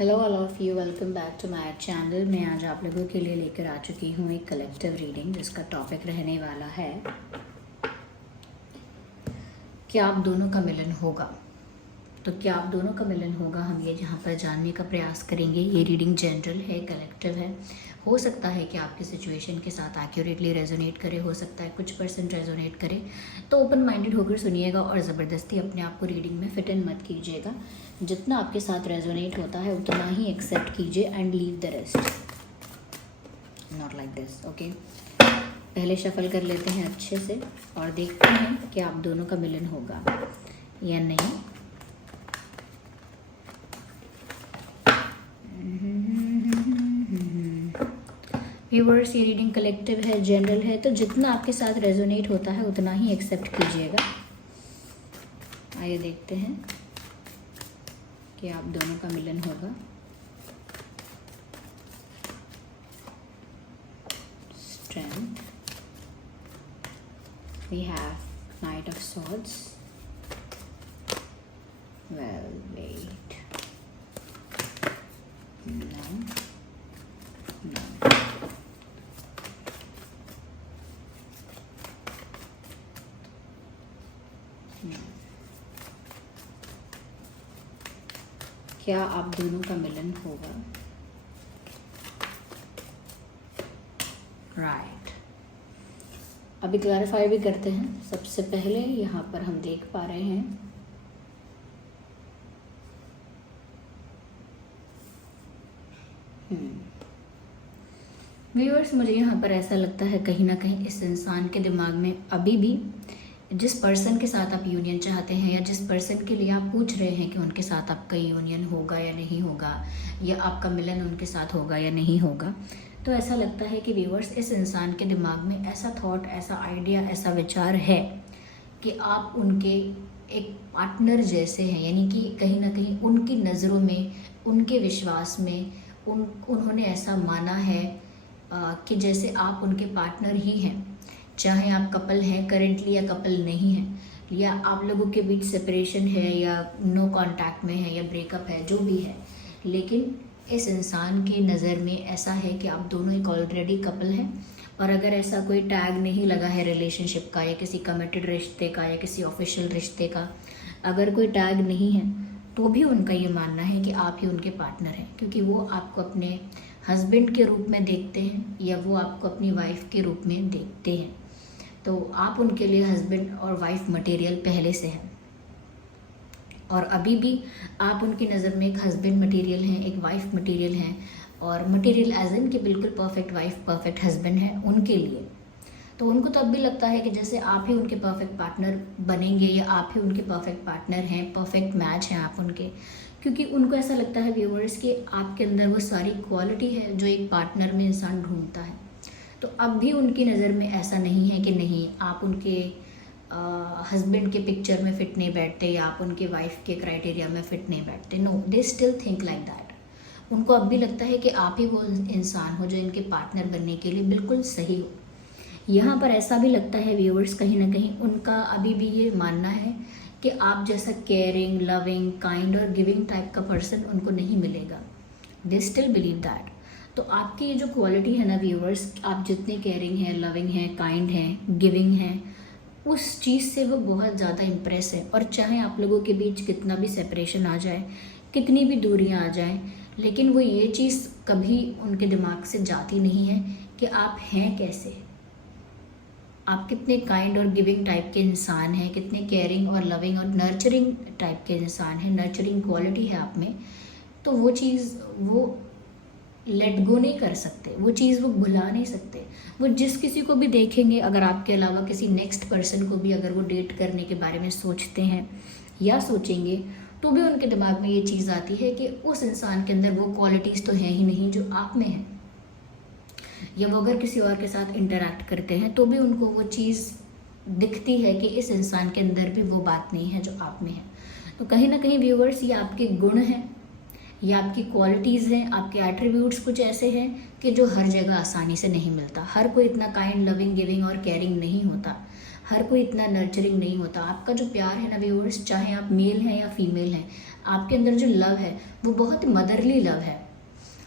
Hello all of you, welcome back to my channel. मैं आज आप लोगों के लिए लेकर आ चुकी हूँ एक कलेक्टिव रीडिंग जिसका टॉपिक रहने वाला है क्या आप दोनों का मिलन होगा। तो क्या आप दोनों का मिलन होगा, हम ये यहाँ पर जानने का प्रयास करेंगे। ये रीडिंग जनरल है, कलेक्टिव है। हो सकता है कि आपकी सिचुएशन के साथ एक्यूरेटली रेजोनेट करे, हो सकता है कुछ परसेंट रेजोनेट करे। तो ओपन माइंडेड होकर सुनिएगा और ज़बरदस्ती अपने आप को रीडिंग में फिट इन मत कीजिएगा। जितना आपके साथ रेजोनेट होता है उतना ही एक्सेप्ट कीजिए and leave the rest, not like this. Okay, पहले शफल कर लेते हैं अच्छे से और देखते हैं कि आप दोनों का मिलन होगा या नहीं। व्यूअर्स, ये रीडिंग कलेक्टिव है, जनरल है, तो जितना आपके साथ रेजोनेट होता है उतना ही एक्सेप्ट कीजिएगा। आइए देखते हैं कि आप दोनों का मिलन होगा। Strength, we have knight of swords, well wait, no no, क्या आप दोनों का मिलन होगा। राइट, अभी क्लैरिफाई भी करते हैं। सबसे पहले यहाँ पर हम देख पा रहे हैं व्यूअर्स, मुझे यहाँ पर ऐसा लगता है कहीं ना कहीं इस इंसान के दिमाग में अभी भी जिस पर्सन के साथ आप यूनियन चाहते हैं या जिस पर्सन के लिए आप पूछ रहे हैं कि उनके साथ आपका यूनियन होगा या नहीं होगा, या आपका मिलन उनके साथ होगा या नहीं होगा, तो ऐसा लगता है कि व्यूअर्स इस इंसान के दिमाग में ऐसा थॉट, ऐसा आइडिया, ऐसा विचार है कि आप उनके एक पार्टनर जैसे हैं। यानी कि कहीं ना कहीं उनकी नज़रों में, उनके विश्वास में उन्होंने ऐसा माना है कि जैसे आप उनके पार्टनर ही हैं। चाहे आप कपल हैं करेंटली या कपल नहीं हैं, या आप लोगों के बीच सेपरेशन है या नो कांटेक्ट में है या ब्रेकअप है, जो भी है, लेकिन इस इंसान की नज़र में ऐसा है कि आप दोनों एक ऑलरेडी कपल हैं। और अगर ऐसा कोई टैग नहीं लगा है रिलेशनशिप का या किसी कमिटेड रिश्ते का या किसी ऑफिशियल रिश्ते का, अगर कोई टैग नहीं है तो भी उनका ये मानना है कि आप ही उनके पार्टनर हैं, क्योंकि वो आपको अपने हस्बैंड के रूप में देखते हैं या वो आपको अपनी वाइफ के रूप में देखते हैं। तो आप उनके लिए हस्बैंड और वाइफ मटेरियल पहले से हैं, और अभी भी आप उनकी नज़र में एक हस्बैंड मटेरियल हैं, एक वाइफ मटेरियल हैं, और मटेरियल एज इन कि बिल्कुल परफेक्ट वाइफ, परफेक्ट हस्बैंड है उनके लिए। तो उनको तब भी लगता है कि जैसे आप ही उनके परफेक्ट पार्टनर बनेंगे या आप ही उनके परफेक्ट पार्टनर हैं, परफेक्ट मैच हैं आप उनके, क्योंकि उनको ऐसा लगता है व्यूअर्स कि आपके अंदर वो सारी क्वालिटी है जो एक पार्टनर में इंसान ढूंढता है। तो अब भी उनकी नज़र में ऐसा नहीं है कि नहीं आप उनके हस्बैंड के पिक्चर में फिट नहीं बैठते या आप उनके वाइफ के क्राइटेरिया में फिट नहीं बैठते। No, they still think like that. उनको अब भी लगता है कि आप ही वो इंसान हो जो इनके पार्टनर बनने के लिए बिल्कुल सही हो। यहाँ पर ऐसा भी लगता है व्यूअर्स, कहीं ना कहीं उनका अभी भी ये मानना है कि आप जैसा केयरिंग, लविंग, काइंड और गिविंग टाइप का पर्सन उनको नहीं मिलेगा। They still believe that. तो आपकी ये जो क्वालिटी है ना व्यूअर्स, आप जितने केयरिंग हैं, लविंग हैं, काइंड हैं, गिविंग हैं, उस चीज़ से वो बहुत ज़्यादा इम्प्रेस है। और चाहे आप लोगों के बीच कितना भी सेपरेशन आ जाए, कितनी भी दूरियां आ जाएं, लेकिन वो ये चीज़ कभी उनके दिमाग से जाती नहीं है कि आप हैं कैसे, आप कितने काइंड और गिविंग टाइप के इंसान हैं, कितने केयरिंग और लविंग और नर्चरिंग टाइप के इंसान हैं, नर्चरिंग क्वालिटी है आप में। तो वो चीज़ वो लेट गो नहीं कर सकते, वो चीज़ वो भुला नहीं सकते। वो जिस किसी को भी देखेंगे, अगर आपके अलावा किसी नेक्स्ट पर्सन को भी अगर वो डेट करने के बारे में सोचते हैं या सोचेंगे, तो भी उनके दिमाग में ये चीज़ आती है कि उस इंसान के अंदर वो क्वालिटीज़ तो हैं ही नहीं जो आप में हैं। या वो अगर किसी और के साथ इंटरेक्ट करते हैं तो भी उनको वो चीज़ दिखती है कि इस इंसान के अंदर भी वो बात नहीं है जो आप में है। तो कहीं ना कहीं व्यूअर्स, ये आपके गुण हैं, ये आपकी क्वालिटीज़ हैं, आपके एट्रीब्यूट्स कुछ ऐसे हैं कि जो हर जगह आसानी से नहीं मिलता। हर कोई इतना काइंड, लविंग, गिविंग और केयरिंग नहीं होता। हर कोई इतना नर्चरिंग नहीं होता। आपका जो प्यार है ना व्यूअर्स, चाहे आप मेल हैं या फीमेल हैं, आपके अंदर जो लव है वो बहुत मदरली लव है।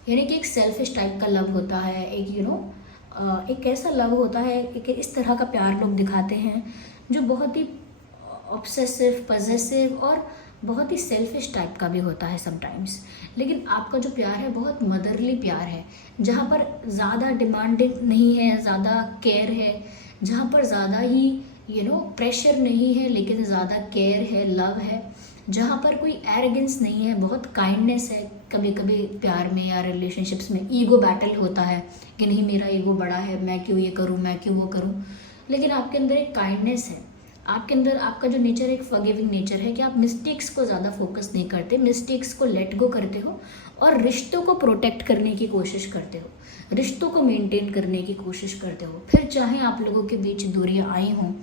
यानी कि एक सेल्फिश टाइप का लव होता है, एक एक ऐसा लव होता है, एक इस तरह का प्यार लोग दिखाते हैं जो बहुत ही ऑब्सेसिव, पजेसिव और बहुत ही सेल्फिश टाइप का भी होता है समटाइम्स। लेकिन आपका जो प्यार है बहुत मदरली प्यार है, जहाँ पर ज़्यादा डिमांडिंग नहीं है, ज़्यादा केयर है, जहाँ पर ज़्यादा ही प्रेशर नहीं है, लेकिन ज़्यादा केयर है, लव है, जहाँ पर कोई एरोगेंस नहीं है, बहुत काइंडनेस है। कभी कभी प्यार में या रिलेशनशिप्स में ईगो बैटल होता है कि नहीं मेरा ईगो बड़ा है, मैं क्यों ये करूँ, मैं क्यों वो करूँ, लेकिन आपके अंदर एक काइंडनेस है। आपके अंदर आपका जो नेचर एक फॉरगिविंग नेचर है कि आप मिस्टेक्स को ज़्यादा फोकस नहीं करते, मिस्टेक्स को लेट गो करते हो और रिश्तों को प्रोटेक्ट करने की कोशिश करते हो, रिश्तों को मेंटेन करने की कोशिश करते हो। फिर चाहे आप लोगों के बीच दूरियां आई हों,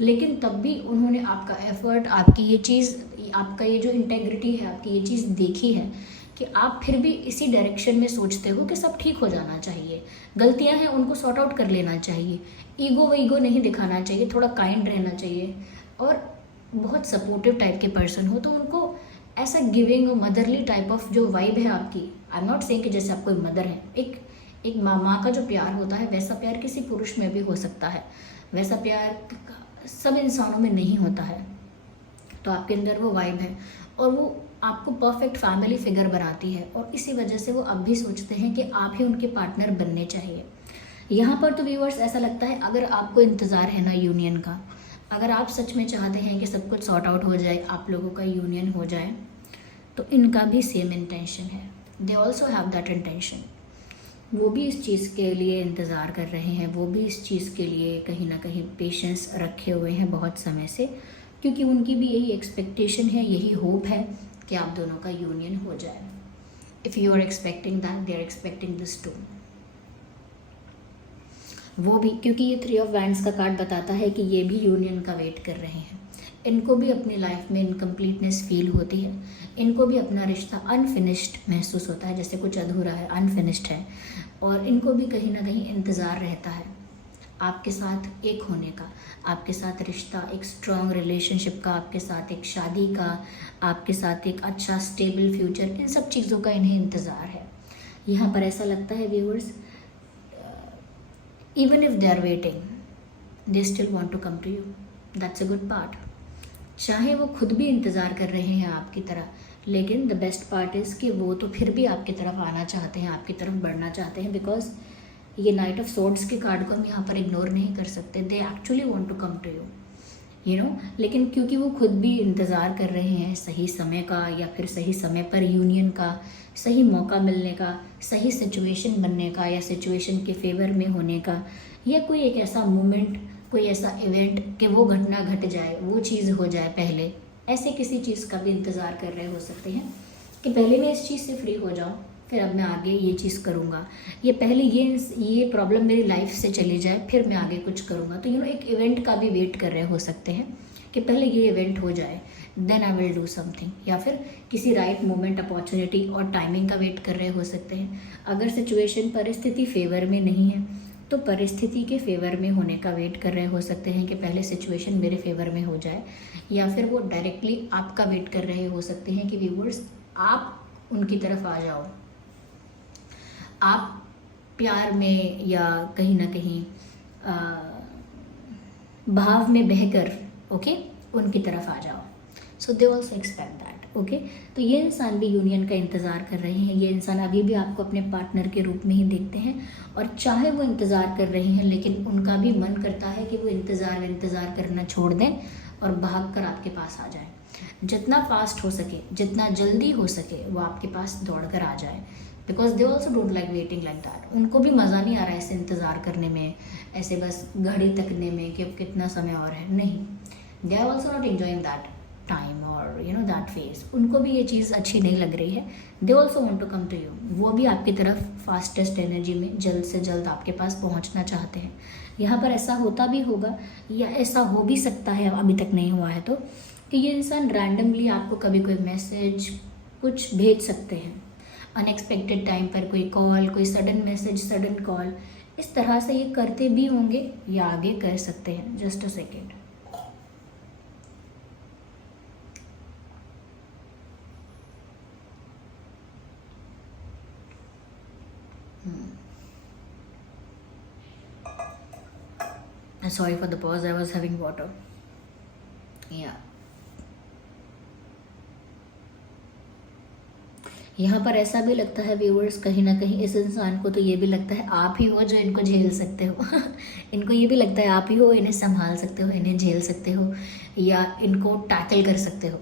लेकिन तब भी उन्होंने आपका एफर्ट, आपकी ये चीज़, आपका ये जो इंटेग्रिटी है, आपकी ये चीज़ देखी है कि आप फिर भी इसी डायरेक्शन में सोचते हो कि सब ठीक हो जाना चाहिए, गलतियां हैं उनको सॉर्ट आउट कर लेना चाहिए, ईगो वीगो नहीं दिखाना चाहिए, थोड़ा काइंड रहना चाहिए, और बहुत सपोर्टिव टाइप के पर्सन हो तो उनको ऐसा गिविंग मदरली टाइप ऑफ जो वाइब है आपकी, आई एम नॉट सेइंग कि जैसे आप कोई मदर है, एक माँ का जो प्यार होता है वैसा प्यार किसी पुरुष में भी हो सकता है, वैसा प्यार सब इंसानों में नहीं होता है। तो आपके अंदर वो वाइब है और वो आपको परफेक्ट फैमिली फिगर बनाती है, और इसी वजह से वो अब भी सोचते हैं कि आप ही उनके पार्टनर बनने चाहिए। यहाँ पर तो व्यूअर्स ऐसा लगता है, अगर आपको इंतज़ार है ना यूनियन का, अगर आप सच में चाहते हैं कि सब कुछ सॉर्ट आउट हो जाए, आप लोगों का यूनियन हो जाए, तो इनका भी सेम इंटेंशन है, they also have that intention. वो भी इस चीज़ के लिए इंतज़ार कर रहे हैं, वो भी इस चीज़ के लिए कहीं ना कहीं पेशेंस रखे हुए हैं बहुत समय से, क्योंकि उनकी भी यही एक्सपेक्टेशन है, यही होप है कि आप दोनों का यूनियन हो जाए। If you are expecting that, they are expecting this too. वो भी, क्योंकि ये 3 ऑफ वैंड्स का कार्ड बताता है कि ये भी यूनियन का वेट कर रहे हैं, इनको भी अपनी लाइफ में इनकम्प्लीटनेस फील होती है, इनको भी अपना रिश्ता अनफिनिश्ड महसूस होता है, जैसे कुछ अधूरा है, अनफिनिश्ड है, और इनको भी कहीं ना कहीं इंतज़ार रहता है आपके साथ एक होने का, आपके साथ रिश्ता, एक स्ट्रॉन्ग रिलेशनशिप का, आपके साथ एक शादी का, आपके साथ एक अच्छा स्टेबल फ्यूचर, इन सब चीज़ों का इन्हें इंतज़ार है। यहाँ पर ऐसा लगता है viewers, even if they are waiting, they still want to come to you. That's a good part. चाहे वो खुद भी इंतज़ार कर रहे हैं आपकी तरह, लेकिन द बेस्ट पार्ट इज़ कि वो तो फिर भी आपकी तरफ आना चाहते हैं, आपकी तरफ बढ़ना चाहते हैं, बिकॉज ये नाइट ऑफ सोर्ड्स के कार्ड को हम यहाँ पर इग्नोर नहीं कर सकते। They actually want to come to you no, लेकिन क्योंकि वो खुद भी इंतज़ार कर रहे हैं सही समय का, या फिर सही समय पर यूनियन का, सही मौका मिलने का, सही सिचुएशन बनने का, या सिचुएशन के फेवर में होने का, या कोई एक ऐसा मोमेंट, कोई ऐसा इवेंट कि वो घटना घट जाए, वो चीज़ हो जाए पहले, ऐसे किसी चीज़ का भी इंतज़ार कर रहे हो सकते हैं कि पहले मैं इस चीज़ से फ्री हो जाऊँ, फिर अब मैं आगे ये चीज़ करूँगा, ये पहले ये प्रॉब्लम मेरी लाइफ से चली जाए, फिर मैं आगे कुछ करूँगा। तो एक इवेंट का भी वेट कर रहे हो सकते हैं कि पहले ये इवेंट हो जाए, then I will do something, या फिर किसी राइट मोमेंट, अपॉर्चुनिटी और टाइमिंग का वेट कर रहे हो सकते हैं। अगर सिचुएशन, परिस्थिति फेवर में नहीं है तो परिस्थिति के फेवर में होने का वेट कर रहे हो सकते हैं कि पहले सिचुएशन मेरे फेवर में हो जाए, या फिर वो डायरेक्टली आपका वेट कर रहे हो सकते हैं कि व्यूअर्स आप उनकी तरफ आ जाओ, आप प्यार में या कहीं ना कहीं भाव में बहकर उनकी तरफ आ जाओ। सो दे ऑल्सो एक्सपेक्ट दैट। तो ये इंसान भी यूनियन का इंतज़ार कर रहे हैं, ये इंसान अभी भी आपको अपने पार्टनर के रूप में ही देखते हैं, और चाहे वो इंतज़ार कर रहे हैं, लेकिन उनका भी मन करता है कि वो इंतज़ार करना छोड़ दें और भाग कर आपके पास आ जाए। जितना फास्ट हो सके, जितना जल्दी हो सके, वो आपके पास दौड़ कर आ जाए, because they also don't like waiting like that. उनको भी मज़ा नहीं आ रहा है ऐसे इंतज़ार करने में, ऐसे बस घड़ी तकने में कि अब कितना समय और है, नहीं, they are also not enjoying that time और दैट फेज। उनको भी ये चीज़ अच्छी नहीं लग रही है, they also want to come to you. वो भी आपकी तरफ फास्टेस्ट एनर्जी में जल्द से जल्द आपके पास पहुँचना चाहते हैं। यहाँ पर ऐसा होता भी होगा, या ऐसा हो भी सकता है, अभी तक नहीं हुआ है तो, कि ये इंसान रैंडमली आपको कभी कोई मैसेज कुछ भेज सकते हैं, अनएक्सपेक्टेड टाइम पर कोई कॉल, कोई सडन मैसेज, सडन कॉल, इस तरह से ये करते भी होंगे या आगे कर सकते हैं। Just a second. Sorry for the pause, I was having water. Yeah. यहाँ पर ऐसा भी लगता है व्यूअर्स, कहीं ना कहीं इस इंसान को तो ये भी लगता है आप ही हो जो इनको झेल सकते हो। इनको ये भी लगता है आप ही हो, इन्हें संभाल सकते हो, इन्हें झेल सकते हो या इनको टैकल कर सकते हो।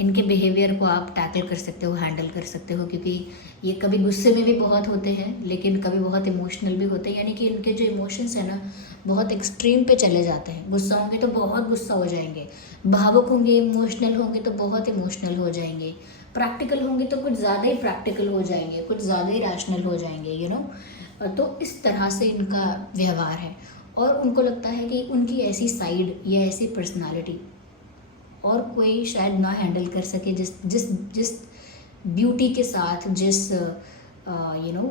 इनके बिहेवियर को आप टैकल कर सकते हो, हैंडल कर सकते हो, क्योंकि ये कभी गुस्से में भी बहुत होते हैं लेकिन कभी बहुत इमोशनल भी होते हैं। यानी कि इनके जो इमोशंस है ना बहुत एक्सट्रीम पे चले जाते हैं। गुस्सा होंगे तो बहुत गुस्सा हो जाएंगे, भावुक होंगे, इमोशनल होंगे तो बहुत इमोशनल हो जाएंगे, प्रैक्टिकल होंगे तो कुछ ज़्यादा ही प्रैक्टिकल हो जाएंगे, कुछ ज़्यादा ही रैशनल हो जाएंगे, यू नो। तो इस तरह से इनका व्यवहार है और उनको लगता है कि उनकी ऐसी साइड या ऐसी पर्सनालिटी और कोई शायद ना हैंडल कर सके, जिस जिस जिस ब्यूटी के साथ, जिस यू नो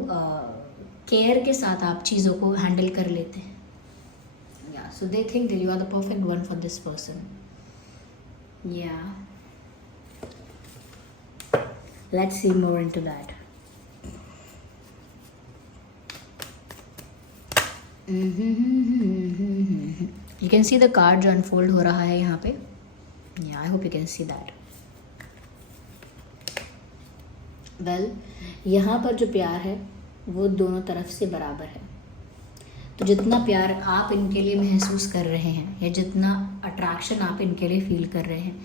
केयर के साथ आप चीज़ों को हैंडल कर लेते हैं। या so they think that you are the perfect one for this person. या let's see more into that. You can see the card जो अनफोल्ड हो रहा है यहाँ पे। Yeah, I hope you can see that. Well, यहाँ पर जो प्यार है वो दोनों तरफ से बराबर है। तो जितना प्यार आप इनके लिए महसूस कर रहे हैं या जितना अट्रैक्शन आप इनके लिए फील कर रहे हैं,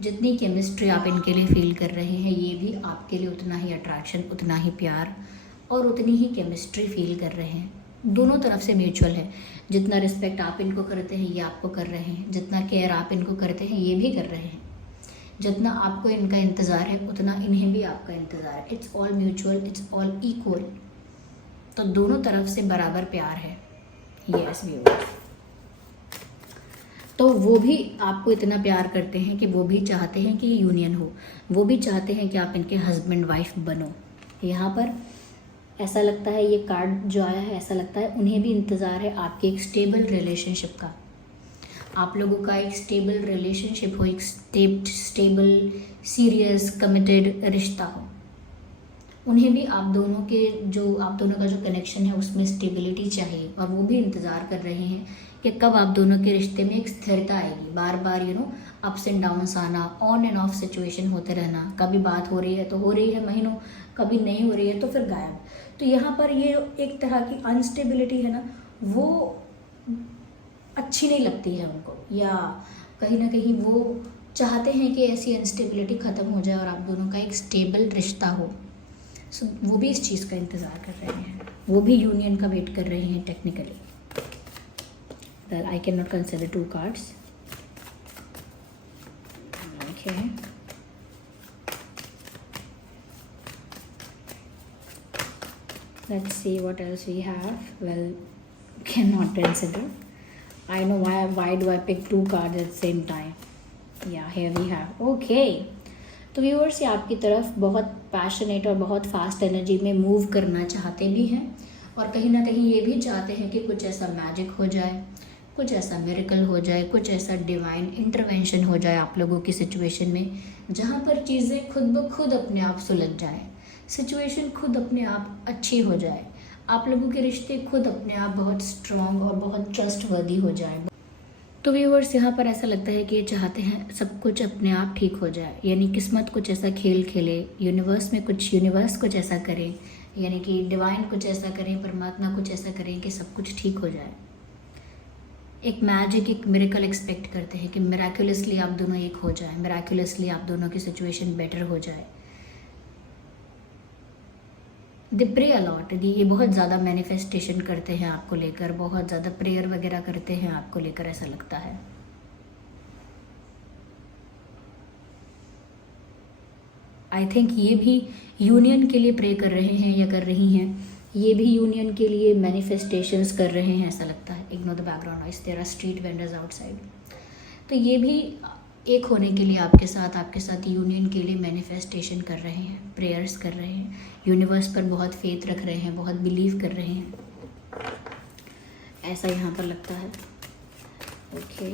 जितनी केमिस्ट्री आप इनके लिए फील कर रहे हैं, ये भी आपके लिए उतना ही अट्रैक्शन, उतना ही प्यार और उतनी ही केमिस्ट्री फील कर रहे हैं। दोनों तरफ से म्यूचुअल है। जितना रिस्पेक्ट आप इनको करते हैं ये आपको कर रहे हैं, जितना केयर आप इनको करते हैं ये भी कर रहे हैं, जितना आपको इनका इंतज़ार है उतना इन्हें भी आपका इंतज़ार है। It's all mutual, it's all equal. तो दोनों तरफ से बराबर प्यार है। यस व्यूअर्स, तो वो भी आपको इतना प्यार करते हैं कि वो भी चाहते हैं कि यूनियन हो, वो भी चाहते हैं कि आप इनके हस्बैंड वाइफ बनो। यहाँ पर ऐसा लगता है, ये कार्ड जो आया है ऐसा लगता है उन्हें भी इंतज़ार है आपके एक स्टेबल रिलेशनशिप का, आप लोगों का एक स्टेबल रिलेशनशिप हो, एक स्टेबल सीरियस कमिटेड रिश्ता हो। उन्हें भी आप दोनों का जो कनेक्शन है उसमें स्टेबिलिटी चाहिए और वो भी इंतज़ार कर रहे हैं कि कब आप दोनों के रिश्ते में एक स्थिरता आएगी। बार बार you know ups and downs आना, ऑन एंड ऑफ सिचुएशन होते रहना, कभी बात हो रही है तो हो रही है महीनों, कभी नहीं हो रही है तो फिर गायब। तो यहाँ पर ये एक तरह की अनस्टेबिलिटी है ना, वो अच्छी नहीं लगती है उनको, या कहीं ना कहीं वो चाहते हैं कि ऐसी अनस्टेबिलिटी ख़त्म हो जाए और आप दोनों का एक स्टेबल रिश्ता हो। सो वो भी इस चीज़ का इंतज़ार कर रहे हैं, वो भी यूनियन का वेट कर रहे हैं technically. Well I can not consider 2 cards. Okay, let's see what else we have. Well, cannot consider. I know why do I pick 2 cards at the same time. Yeah, here we have. Okay. तो viewers ये आपकी तरफ बहुत passionate और बहुत fast energy में move करना चाहते भी हैं और कहीं ना कहीं ये भी चाहते हैं कि कुछ ऐसा मैजिक हो जाए, कुछ ऐसा मिरेकल हो जाए, कुछ ऐसा डिवाइन इंटरवेंशन हो जाए आप लोगों की सिचुएशन में, जहाँ पर चीज़ें खुद ब खुद अपने आप सुलझ जाएं, सिचुएशन खुद अपने आप अच्छी हो जाए, आप लोगों के रिश्ते खुद अपने आप बहुत स्ट्रॉन्ग और बहुत ट्रस्टवर्दी हो जाए। तो व्यूअर्स यहाँ पर ऐसा लगता है कि ये चाहते हैं सब कुछ अपने आप ठीक हो जाए, यानी किस्मत कुछ ऐसा खेल खेले, यूनिवर्स कुछ ऐसा करे, यानी कि डिवाइन कुछ ऐसा करें, परमात्मा कुछ ऐसा करें कि सब कुछ ठीक हो जाए। एक मैजिक, एक मिरेकल एक्सपेक्ट करते हैं कि मिराक्युलसली आप दोनों एक हो जाए, मिराक्युलसली आप दोनों की सिचुएशन बेटर हो जाए। दे प्रे अलॉट, ये बहुत ज़्यादा मैनिफेस्टेशन करते हैं आपको लेकर, बहुत ज़्यादा प्रेयर वगैरह करते हैं आपको लेकर, ऐसा लगता है। आई थिंक ये भी यूनियन के लिए प्रे कर रहे हैं या कर रही हैं, ये भी यूनियन के लिए मैनिफेस्टेशंस कर रहे हैं ऐसा लगता है। Ignore the background noise, there are street vendors outside. तो ये भी एक होने के लिए आपके साथ यूनियन के लिए मैनिफेस्टेशन कर रहे हैं, प्रेयर्स कर रहे हैं, यूनिवर्स पर बहुत फेथ रख रहे हैं, बहुत बिलीव कर रहे हैं। ऐसा यहाँ पर लगता है। Okay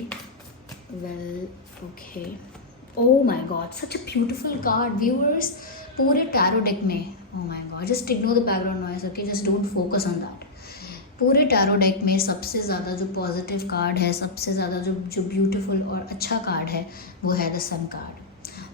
well okay, oh my God such a beautiful card viewers, पूरे टैरो डेक में। Oh my God just ignore the background noise, okay, just don't focus on that. पूरे टैरो डेक में सबसे ज़्यादा जो पॉजिटिव कार्ड है, सबसे ज़्यादा जो ब्यूटीफुल और अच्छा कार्ड है, वो है द सन कार्ड।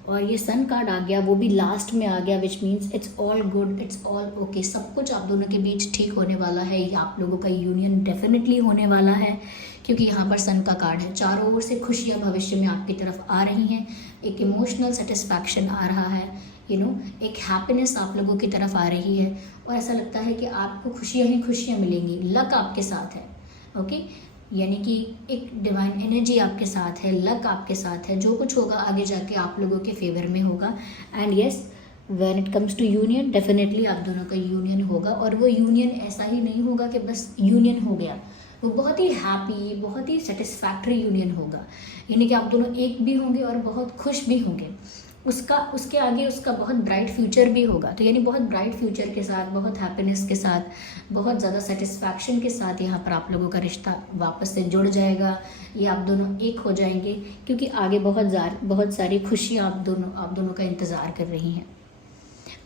और ये सन कार्ड आ गया, वो भी लास्ट में आ गया, which means it's all good, it's all okay, सब कुछ आप दोनों के बीच ठीक होने वाला है। ये आप लोगों का यूनियन डेफिनेटली होने वाला है, क्योंकि यहाँ पर सन का कार्ड है। चारों ओर से खुशियाँ भविष्य में आपकी तरफ आ रही हैं, एक इमोशनल सेटिस्फैक्शन आ रहा है, एक हैप्पीनेस आप लोगों की तरफ आ रही है, और ऐसा लगता है कि आपको खुशियाँ ही खुशियाँ मिलेंगी। लक आपके साथ है, ओके, यानी कि एक डिवाइन एनर्जी आपके साथ है, लक आपके साथ है। जो कुछ होगा आगे जाके आप लोगों के फेवर में होगा। And yes, when it comes to union, definitely आप दोनों का यूनियन होगा। और वो यूनियन ऐसा ही नहीं होगा कि बस यूनियन हो गया, वो बहुत ही हैप्पी, बहुत ही सेटिस्फैक्ट्री यूनियन होगा, यानी कि आप दोनों एक भी होंगे और बहुत खुश भी होंगे। उसके आगे उसका बहुत ब्राइट फ्यूचर भी होगा। तो यानी बहुत ब्राइट फ्यूचर के साथ, बहुत हैप्पीनेस के साथ, बहुत ज़्यादा सेटिस्फैक्शन के साथ यहाँ पर आप लोगों का रिश्ता वापस से जुड़ जाएगा। ये आप दोनों एक हो जाएंगे, क्योंकि आगे बहुत सारी खुशियाँ आप दोनों का इंतज़ार कर रही हैं।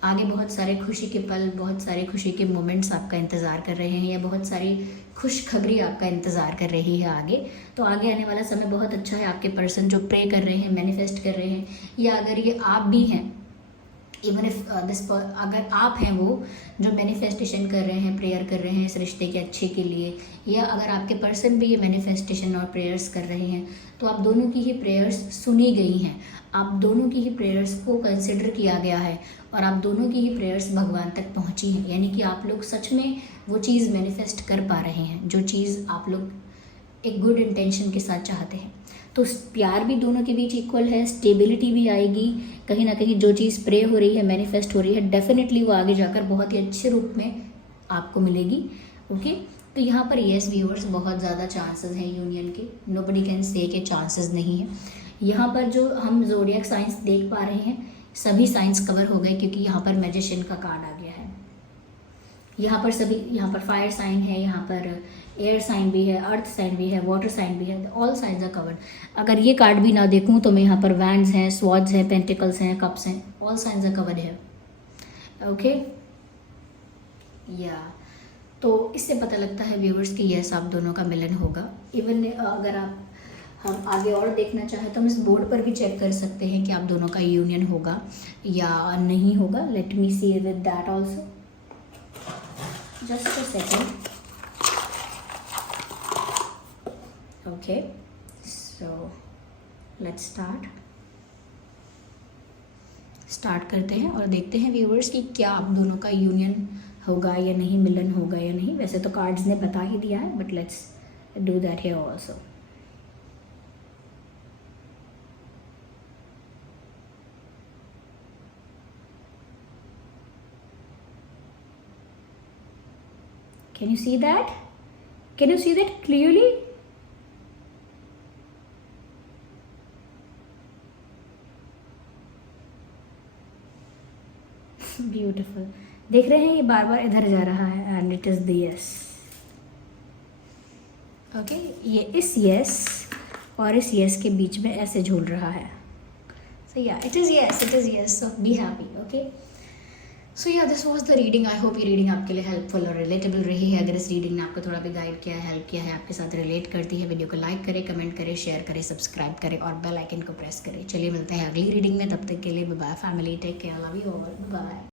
आगे बहुत सारे खुशी के पल, बहुत सारे खुशी के मोमेंट्स आपका इंतज़ार कर रहे हैं, या बहुत सारी खुशखबरी आपका इंतज़ार कर रही है आगे। तो आगे आने वाला समय बहुत अच्छा है। आपके पर्सन जो प्रे कर रहे हैं, मैनिफेस्ट कर रहे हैं, या अगर ये आप भी हैं, इवन इफ अगर आप हैं वो जो मैनिफेस्टेशन कर रहे हैं, प्रेयर कर रहे हैं इस रिश्ते के अच्छे के लिए, या अगर आपके पर्सन भी ये मैनिफेस्टेशन और प्रेयर्स कर रहे हैं, तो आप दोनों की ही प्रेयर्स सुनी गई हैं, आप दोनों की ही प्रेयर्स को कंसिडर किया गया है, और आप दोनों की ही प्रेयर्स भगवान तक पहुंची हैं। यानी कि आप लोग सच में वो चीज़ मैनिफेस्ट कर पा रहे हैं, जो चीज़ आप लोग एक गुड इंटेंशन के साथ चाहते हैं। तो प्यार भी दोनों के बीच इक्वल है, स्टेबिलिटी भी आएगी। कहीं ना कहीं जो चीज़ प्रे हो रही है, मैनिफेस्ट हो रही है, डेफिनेटली वो आगे जाकर बहुत ही अच्छे रूप में आपको मिलेगी। ओके, तो यहाँ पर येस व्यूअर्स, बहुत ज़्यादा चांसेस हैं यूनियन के, नोबडी कैन से के चांसेस नहीं है। यहाँ पर जो हम ज़ोडिएक साइंस देख पा रहे हैं, सभी साइंस कवर हो गए, क्योंकि यहाँ पर मैजिशियन का कार्ड आ गया है। यहाँ पर फायर साइन है, यहाँ पर एयर साइन भी है, अर्थ साइन भी है, वाटर साइन भी है, ऑल साइंस आर कवर्ड। अगर ये कार्ड भी ना देखूँ तो मैं यहाँ पर वैंड्स हैं, स्वॉर्ड्स हैं, पेंटिकल्स हैं, कप्स हैं, ऑल साइंस आर कवर्ड है। ओके, या तो इससे पता लगता है व्यूअर्स कि यस, आप दोनों का मिलन होगा। इवन अगर हम आगे और देखना चाहें तो हम इस बोर्ड पर भी चेक कर सकते हैं कि आप दोनों का यूनियन होगा या नहीं होगा। Let me see with that also, just a second. Okay, so let's start करते हैं और देखते हैं व्यूअर्स कि क्या आप दोनों का यूनियन होगा या नहीं, मिलन होगा या नहीं। वैसे तो कार्ड्स ने बता ही दिया है, but let's do that here also. Can you see that? Can you see that clearly? Beautiful. देख रहे हैं ये बार बार इधर जा रहा है, and it is the yes. Okay, ये इस yes और इस yes के बीच में ऐसे झूल रहा है. So yeah, it is yes. So be happy. Okay. सो या this was the reading. I hope ये रीडिंग आपके लिए हेल्पफुल और रिलेटेबल रही है। अगर इस रीडिंग ने आपको थोड़ा भी गाइड किया है, हेल्प किया है, आपके साथ रिलेट करती है, वीडियो को लाइक करें, कमेंट करें, शेयर करें, सब्सक्राइब करें और बेल आइकन को प्रेस करें। चलिए मिलते हैं अगली रीडिंग में, तब तक के लिए bye bye family, take care, love you all, bye.